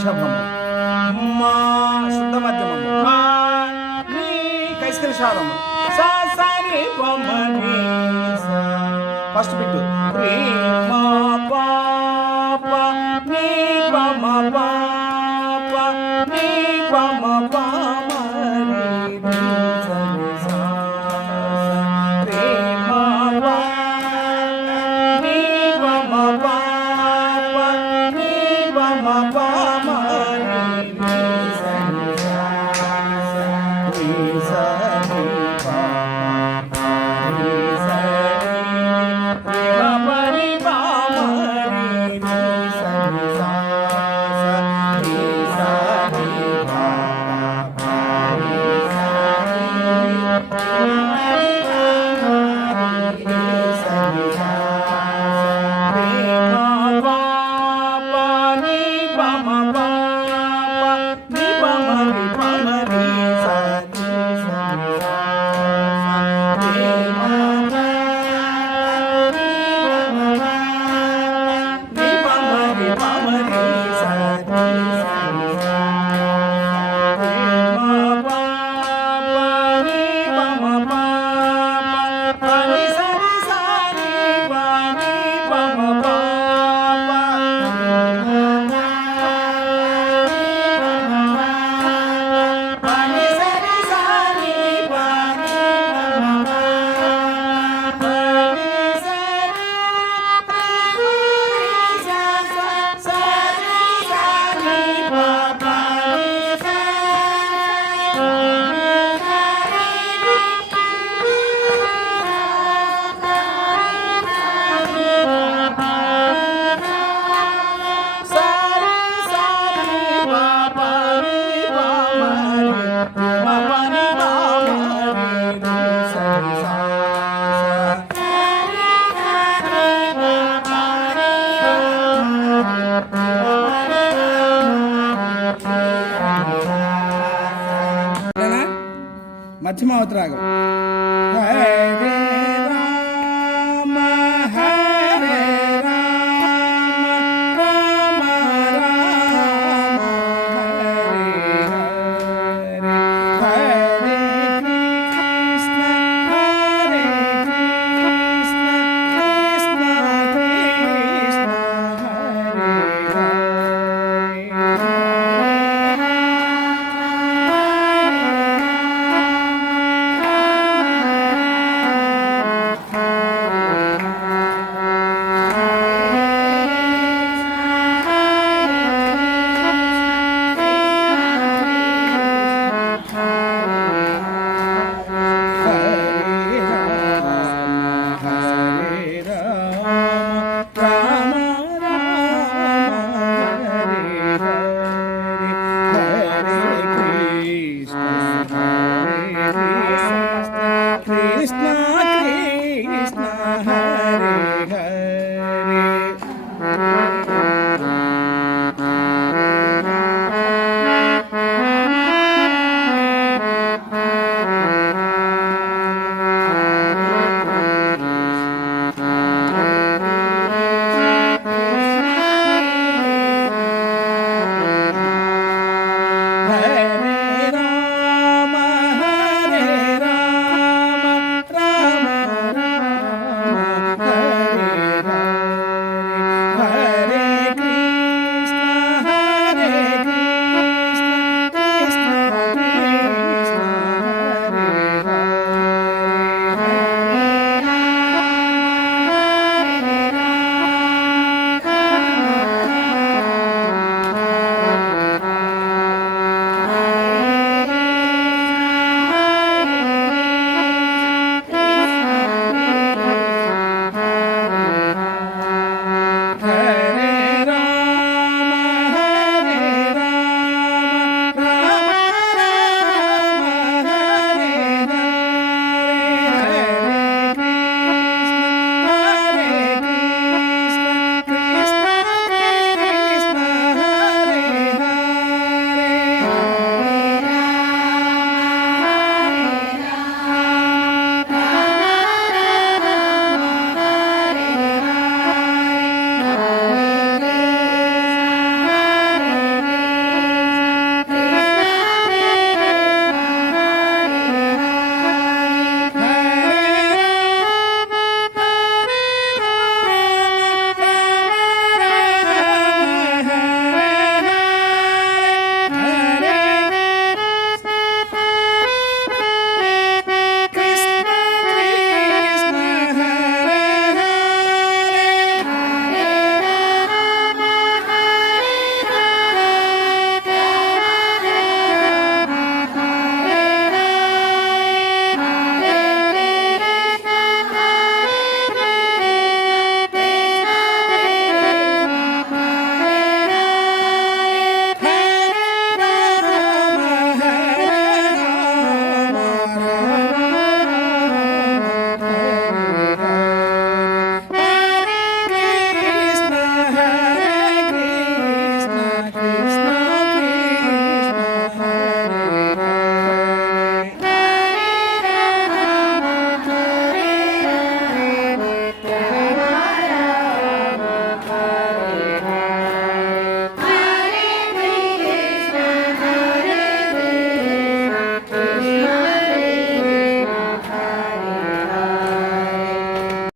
రిషభము మా శుద్ధ మధ్యమము కైస్కరి షాదము first bit మా పాప నీ పా. மச்சமாவத்திராகம் Bye. Bye.